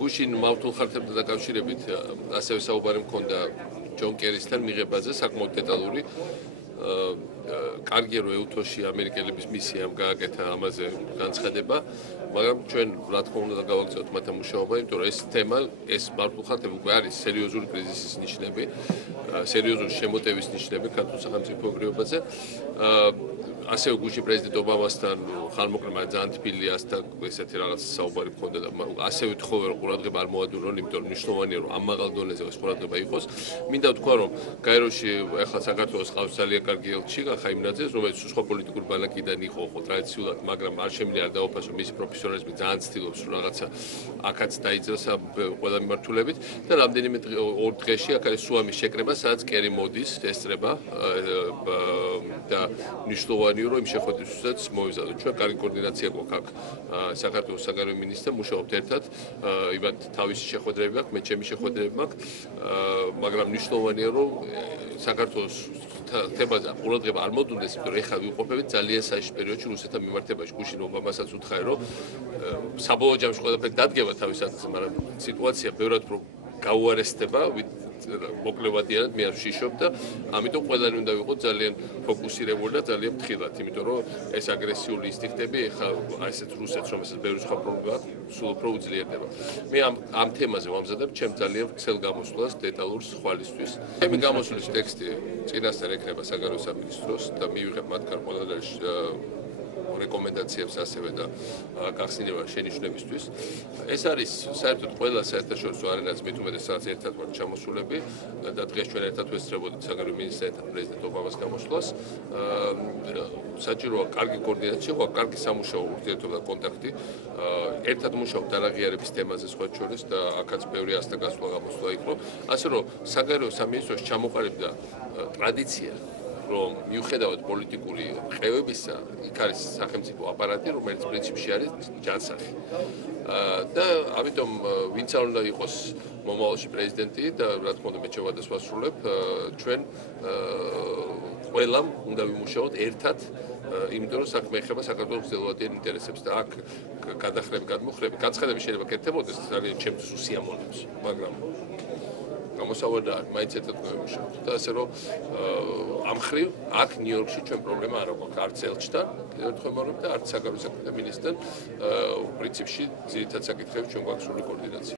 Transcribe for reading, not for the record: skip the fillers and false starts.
გუშინ მავთულ ხარჯებთან დაკავშირებით ასევე საუბარი მქონდა ჯონ კერისთან მიღებაზე საკმაოდ დეტალური კარგია რომ ეუთოში ამერიკელების მისიამ გააკეთა ამაზე განცხადება, მაგრამ ჩვენ რა თქმა უნდა გავაგზავნოთ მათთან მუშაობა, იმიტომ რომ ეს თემა, ეს მავთულ ხარჯები უკვე არის სერიოზული კრიზისის ნიშნები, სერიოზული შემოტევის ნიშნები ქართულ სახელმწიფოებრიობაზე. ასევე გუშინ პრეზიდენტ ობამასთან ხანმოკლე ძალიან თბილი ასთან ესეთი რაღაც საუბარი მქონდა და ასევე თხოვე რომ ყურადღება არ მოადუნონ, იმიტომ რომ მნიშვნელოვანია რომ ამ მაღალ დონეზე ეს ყურადღება იყოს. მინდა ვთქვა რომ გაეროში ახლა საქართველოს ყავს ძალიან კარგი ელჩი ხაიმნაძე, რომელიც სხვა პოლიტიკურ ბანაკიდან იყო ტრადიციულად, მაგრამ არ შემიძლია არ დაუფასო მისი პროფესიონალიზმი ძალიან ცდილობს რომ რაღაცა აქაც დაიძრას ყველა მიმართულებით და რამდენიმე ორ დღეში აქ არის სუამის შეკრება, სადაც კერი მოდის ესწრება და მნიშვნელოვანია რომ იმ შეხვედრისთვისაც მოვიზადოთ. ჩვენ კარგი კოორდინაცია გვაქვს აქ საქართველოს საგარეო მინისტრთან, მუშაობთ ერთად, იმათ თავისი შეხვედრები აქვს, მე ჩემი შეხვედრები მაქვს, მაგრამ მნიშვნელოვანია რომ საქართველოს თემაზე ყურადღება არ მოდუნდეს, იმიტომ რომ ეხლა ვიყოფებით ძალიან საჭირო პერიოდში რუსეთთან მიმართებაში. გუშინ ობამასაც უთხრა რომ საბოლოო ჯამში ყველაფერი დადგება თავის ადგილზე, მაგრამ სიტუაცია ბევრად უფრო გაუარესდება, მოკლევადიანად მე არ ვშიშობ და ამიტომ ყველანი უნდა ვიყოთ ძალიან ფოკუსირებული და ძალიან ფრთხილად, იმიტომ რომ ეს აგრესიული ინსტინქტები ეხლა ასეთ რუსეთს, რომელსაც ბევრი სხვა პრობლემა აქვს, სულ უფრო უძლიერდება. მე ამ თემაზე ვამზადებ ჩემ ძალიან ვრცელ გამოსვლას დეტალურ ხვალისთვის. ჩემი გამოსვლის ტექსტი წინასწარ ეკრება საგარეო სამინისტროს და მივიღებ მათგან ყველანაირ რეკომენდაციებს ასევე და გახსნილება შენიშვნებისთვის. ეს არის საერთოდ ყველა საერთაშორისო არენაზე მით უმეტესაც ერთად ვართ ჩამოსულები და დღეს ჩვენ ერთად ვესწრებოდით საგარეო მინისტრთან პრეზიდენტ ობამას გამოსვლას. საჭიროა კარგი კოორდინაცია, კარგი სამუშაო ურთიერთობა და კონტაქტი. ერთად მუშაობთ არაღიარების თემაზე სხვა შორის და აქაც ბევრი ასთა გასვლა გამოსვლა იყო. ასე რომ საგარეო სამინისტროში ჩამოყალიბდა ტრადიცია რომ მიუხედავად პოლიტიკური ყრევებისა, იქ არის სახელმწიფო აპარატი, რომელიც პრინციპში არის ჯანსაღი. და ამიტომ ვინც არ უნდა იყოს მომავალში პრეზიდენტი და რა თქმა უნდა მე შევადას ვასრულებ, ჩვენ ყველამ უნდა ვიმუშაოთ ერთად, იმიტომ რომ საქმე ეხება საქართველოს გრძელვადიან ინტერესებს და აქ გადახრები, გადმოხრები, გაცხადები შეიძლება კეთდებოდეს ძალიან ჩემთვის უსიამოვნებს, მაგრამ გამოსავალი არ მაინც ერთად ვიმუშაოთ და ასე რომ ამ ხრივ აქ ნიუ-იორკში ჩვენ პრობლემა არ აქვს არც ელჩთან, კიდევ ერთხელ ვიმეორებ და არც საგარეო საქმეთა მინისტრთან, პრინციპში ძირითად საკითხებში ჩვენ გვაქვს სრული კოორდინაცია.